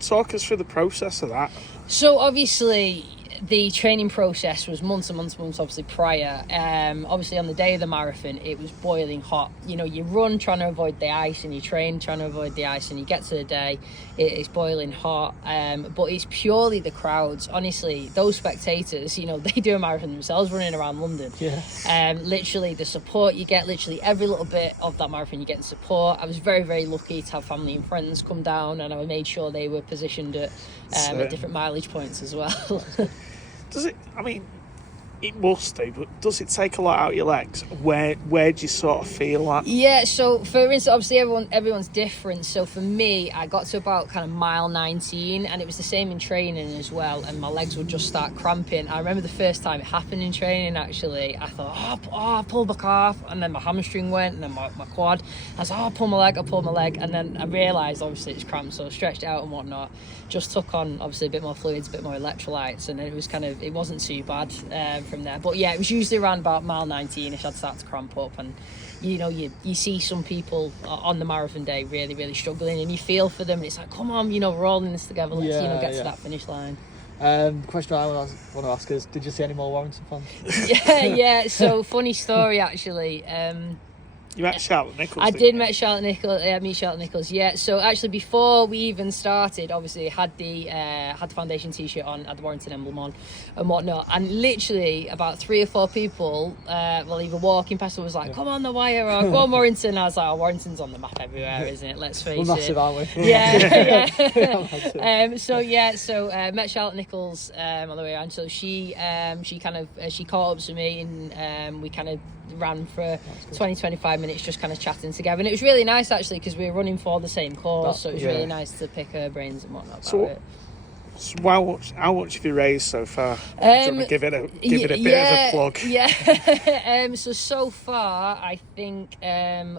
Talk us through the process of that. So obviously, the training process was months and months obviously prior. Obviously on the day of the marathon, it was boiling hot. You know, you run trying to avoid the ice, and you train trying to avoid the ice, and you get to the day, it's boiling hot. But it's purely the crowds. Honestly, those spectators, you know, they do a marathon themselves running around London. Yeah. Literally the support you get, literally every little bit of that marathon you get the support. I was very, very lucky to have family and friends come down, and I made sure they were positioned at different mileage points as well. Does it? I mean, it must do, but does it take a lot out of your legs? Where do you sort of feel that? Yeah, so for instance, obviously everyone's different. So for me, I got to about kind of mile 19, and it was the same in training as well, and my legs would just start cramping. I remember the first time it happened in training, actually, I thought, I pulled my calf, and then my hamstring went, and then my quad. I was like, I pulled my leg, and then I realised, obviously, it's cramped, so I stretched it out and whatnot. Just took on, obviously, a bit more fluids, a bit more electrolytes, and it wasn't too bad from there. But yeah, it was usually around about mile 19ish I'd start to cramp up, and you know, you see some people on the marathon day really, really struggling, and you feel for them, and it's like, come on, you know, we're all in this together, let's get to that finish line. The question I want to ask is, did you see any more Warrington fans? yeah, so funny story actually. You met Charlotte Nichols. I did meet Charlotte Nichols. Yeah. So actually, before we even started, obviously had the foundation T-shirt on, had the Warrington emblem on, and whatnot. And literally, about 3 or 4 people, either walking past, was like, "Come on the wire," or "Go on Warrington." I was like, Warrington's on the map everywhere, isn't it? Let's face it. We're massive, aren't we? Yeah. So met Charlotte Nichols on the way around. So she caught up to me, and we kind of ran for 20-25 minutes just kind of chatting together, and it was really nice actually, because we were running for the same cause, so it was really nice to pick her brains and whatnot about it. So how much have you raised so far? Do you want to give it a bit of a plug? Yeah. So far, I think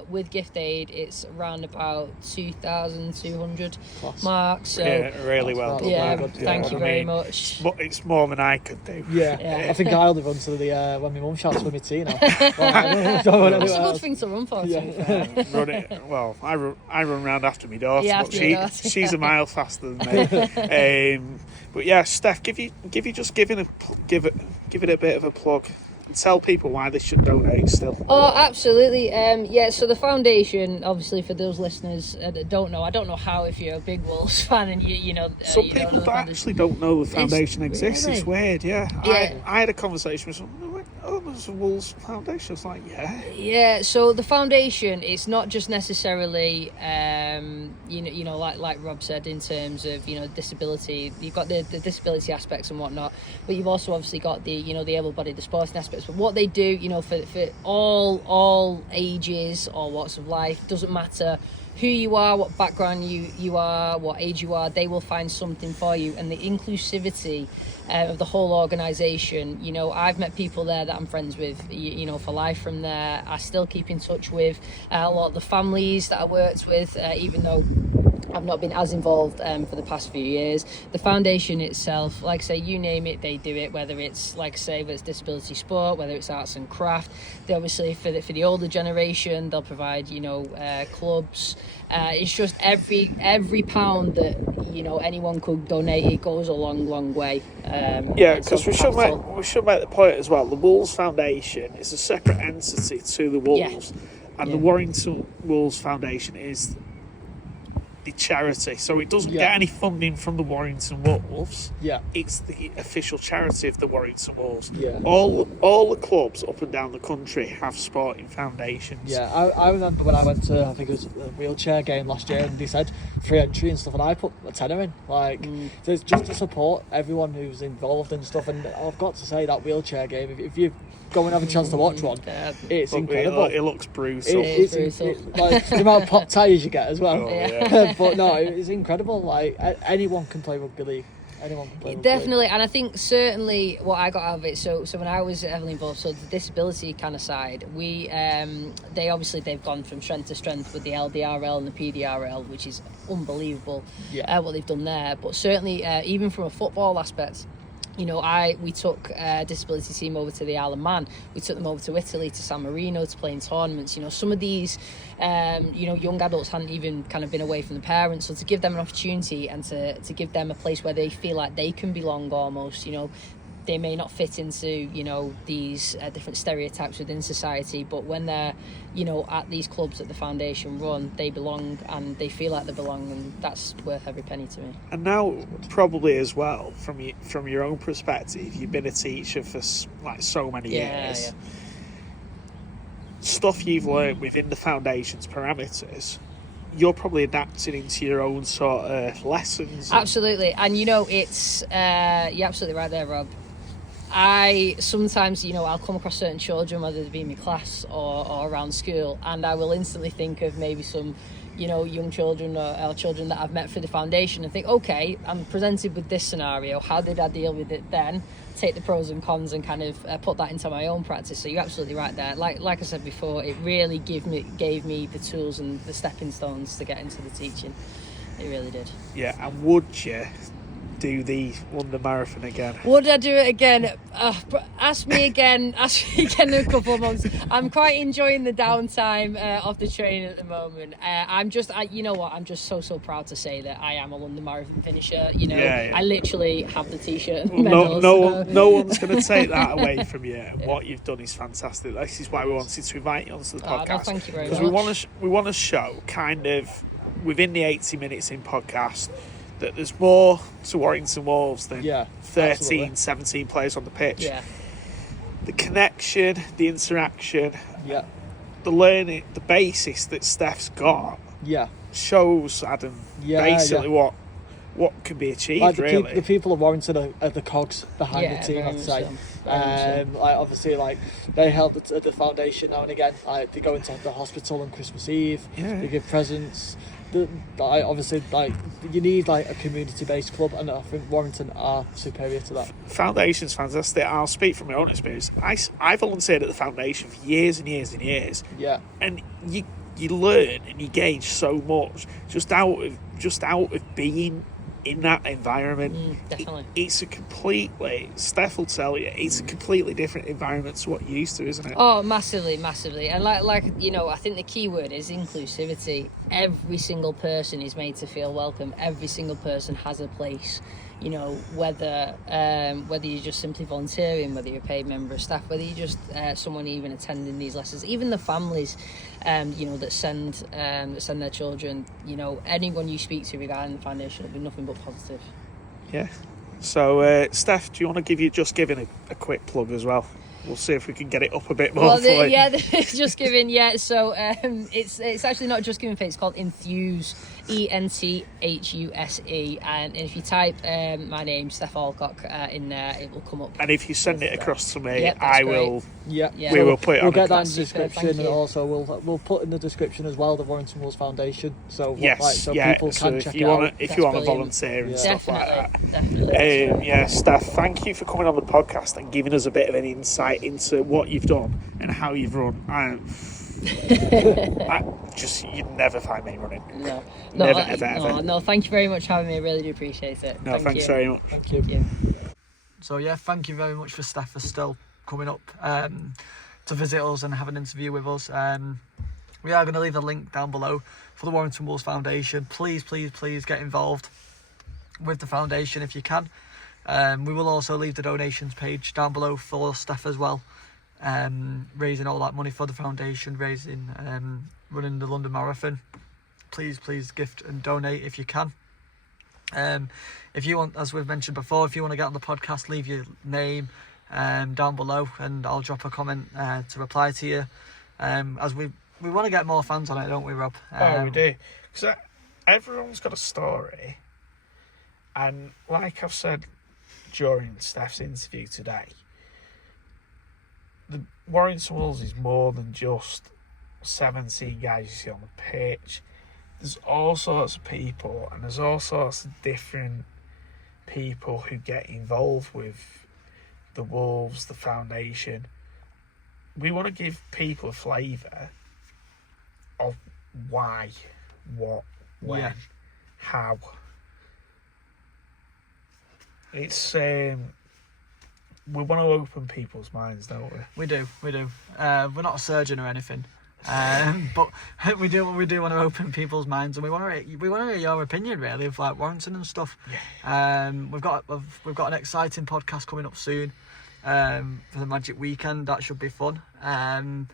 with Gift Aid, it's around about 2,200 mark. So really well done. Yeah, thank you very much. But it's more than I could do. Yeah. I think I'll run to the when my mum shouts with me tea now. It's a good thing to run for. Run it. Well, I run round after my daughter, but she's a mile faster than me. But yeah, Steph, give it a bit of a plug. And tell people why they should donate still. Oh, absolutely. So the foundation, obviously, for those listeners that don't know, I don't know how, if you're a big Wolves fan and you know. Some people actually don't know the foundation exists. Really? It's weird, yeah. I had a conversation with someone. Oh, there's a Wolves Foundation. I was like, yeah. So the foundation, it's not just necessarily, like Rob said, in terms of, you know, disability. You've got the disability aspects and whatnot, but you've also obviously got the, you know, the able-bodied, the sporting aspects. But what they do, you know, for all ages or walks of life, doesn't matter who you are, what background you are, what age you are, they will find something for you. And the inclusivity of the whole organisation, you know, I've met people there that I'm friends with, you know, for life from there. I still keep in touch with a lot of the families that I worked with, even though I've not been as involved for the past few years. The foundation itself, like I say, you name it, they do it. Whether it's, like I say, whether it's disability sport, whether it's arts and craft. They obviously, for the older generation, they'll provide, clubs. It's just every pound that anyone could donate, it goes a long way. Because we should make the point as well. The Wolves Foundation is a separate entity to the Wolves, and the Warrington Wolves Foundation is the charity, so it doesn't get any funding from the Warrington Wolves. It's the official charity of the Warrington Wolves. All the clubs up and down the country have sporting foundations. I remember when I went to, I think it was a wheelchair game last year, and they said free entry and stuff, and I put a tenner in, just to support everyone who's involved and stuff. And I've got to say, that wheelchair game, if you go and have a chance to watch one, it's incredible. It looks brutal. It's like the amount of pop tyres you get as well. But no, it's incredible. Like, anyone can play rugby league. Anyone can play rugby Definitely, league. and I think certainly what I got out of it. So when I was heavily involved, so the disability kind of side, they've gone from strength to strength with the LDRL and the PDRL, which is unbelievable. What they've done there. But certainly, even from a football aspect. We took a disability team over to the Isle of Man. We took them over to Italy, to San Marino, to play in tournaments. Some of these, young adults hadn't even kind of been away from the parents. So to give them an opportunity and to give them a place where they feel like they can belong almost, they may not fit into, these different stereotypes within society, but when they're, at these clubs that the foundation run, they belong and they feel like they belong, and that's worth every penny to me. And now, probably as well, from your own perspective, you've been a teacher for so many years. Stuff you've learned within the foundation's parameters, you're probably adapting into your own sort of lessons. Absolutely, and it's you're absolutely right there, Rob. I sometimes, I'll come across certain children, whether they be in my class or around school, and I will instantly think of maybe some, young children or children that I've met through the foundation and think, okay, I'm presented with this scenario. How did I deal with it then? Take the pros and cons and kind of put that into my own practice. So you're absolutely right there. Like I said before, it really gave me the tools and the stepping stones to get into the teaching. It really did. Yeah, and would you do the London Marathon again? Would I do it again? Ask me again in a couple of months. I'm quite enjoying the downtime of the training at the moment. I'm just so proud to say that I am a London Marathon finisher. I literally have the t-shirt and medals. No one's going to take that away from you. What you've done is fantastic. This is why we wanted to invite you onto the podcast. No, thank you very much. Because we want to show kind of within the 80 Minutes In podcast that there's more to Warrington Wolves than 13, absolutely. 17 players on the pitch. The connection, the interaction, the learning, the basis that Steph's got shows Adam basically what can be achieved. The people of Warrington are the cogs behind the team, I'd say. Obviously, they help at the foundation now and again. They go into the hospital on Christmas Eve. They give presents. Obviously, you need a community-based club, and I think Warrington are superior to that. Foundation's fantastic. I'll speak from my own experience. I volunteered at the foundation for years and years and years. And you learn and you gauge so much just out of being in that environment. Definitely. It's a completely, Steph will tell you, it's a completely different environment to what you're used to, isn't it? Oh, massively. And I think the key word is inclusivity. Every single person is made to feel welcome. Every single person has a place. Whether you're just simply volunteering, whether you're a paid member of staff, whether you're just someone even attending these lessons, even the families, that send their children, anyone you speak to regarding the foundation, it'll be nothing but positive. Yeah. So, Steph, do you want to give a quick plug as well? We'll see if we can get it up a bit more. Just giving. So it's actually not Just Giving. It's called Enthuse, ENTHUSE, and if you type my name, Steph Alcock, in there, it will come up. And if you send it across to me, I will. Yeah. We will put it on. We'll get that in the description, and also we'll put in the description as well the Warrington Wolves Foundation. So people can check it out. If you want to volunteer and stuff like that. Definitely. Steph, thank you for coming on the podcast and giving us a bit of an insight into what you've done and how you've run. You'd never find me running. No, Never, ever. No, thank you very much for having me. I really do appreciate it. No, thanks very much. Thank you. Thank you. So yeah, thank you very much for Steph for still coming up to visit us and have an interview with us. We are going to leave a link down below for the Warrington Wolves Foundation. Please get involved with the foundation if you can. We will also leave the donations page down below for Steph as well. Raising all that money for the foundation, running the London Marathon. Please gift and donate if you can. If you want, as we've mentioned before, if you want to get on the podcast, leave your name down below and I'll drop a comment to reply to you. As we want to get more fans on it, don't we, Rob? We do. Because everyone's got a story. And like I've said during Steph's interview today, the Warrington Wolves is more than just 17 guys you see on the pitch. There's all sorts of people and there's all sorts of different people who get involved with the Wolves, the foundation. We want to give people a flavour of why, what, when, how. It's we want to open people's minds, don't we? We do. We're not a surgeon or anything, but we do want to open people's minds, and we want to hear your opinion really of like Warrington and stuff. Yeah. We've got an exciting podcast coming up soon for the Magic Weekend. That should be fun. And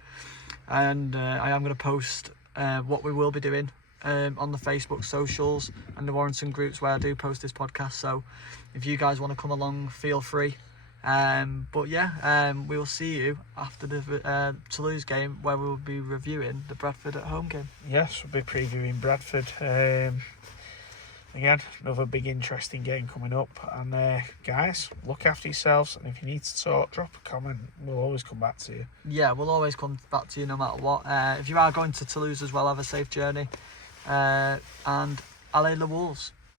I am going to post what we will be doing on the Facebook socials and the Warrington groups where I do post this podcast. So if you guys want to come along, feel free. But yeah, we will see you after the Toulouse game where we will be reviewing the Bradford at home game. Yes, we'll be previewing Bradford. Again, another big interesting game coming up. And guys, look after yourselves. And if you need to talk, drop a comment. We'll always come back to you. Yeah, we'll always come back to you no matter what. If you are going to Toulouse as well, have a safe journey. And allez les Wolves.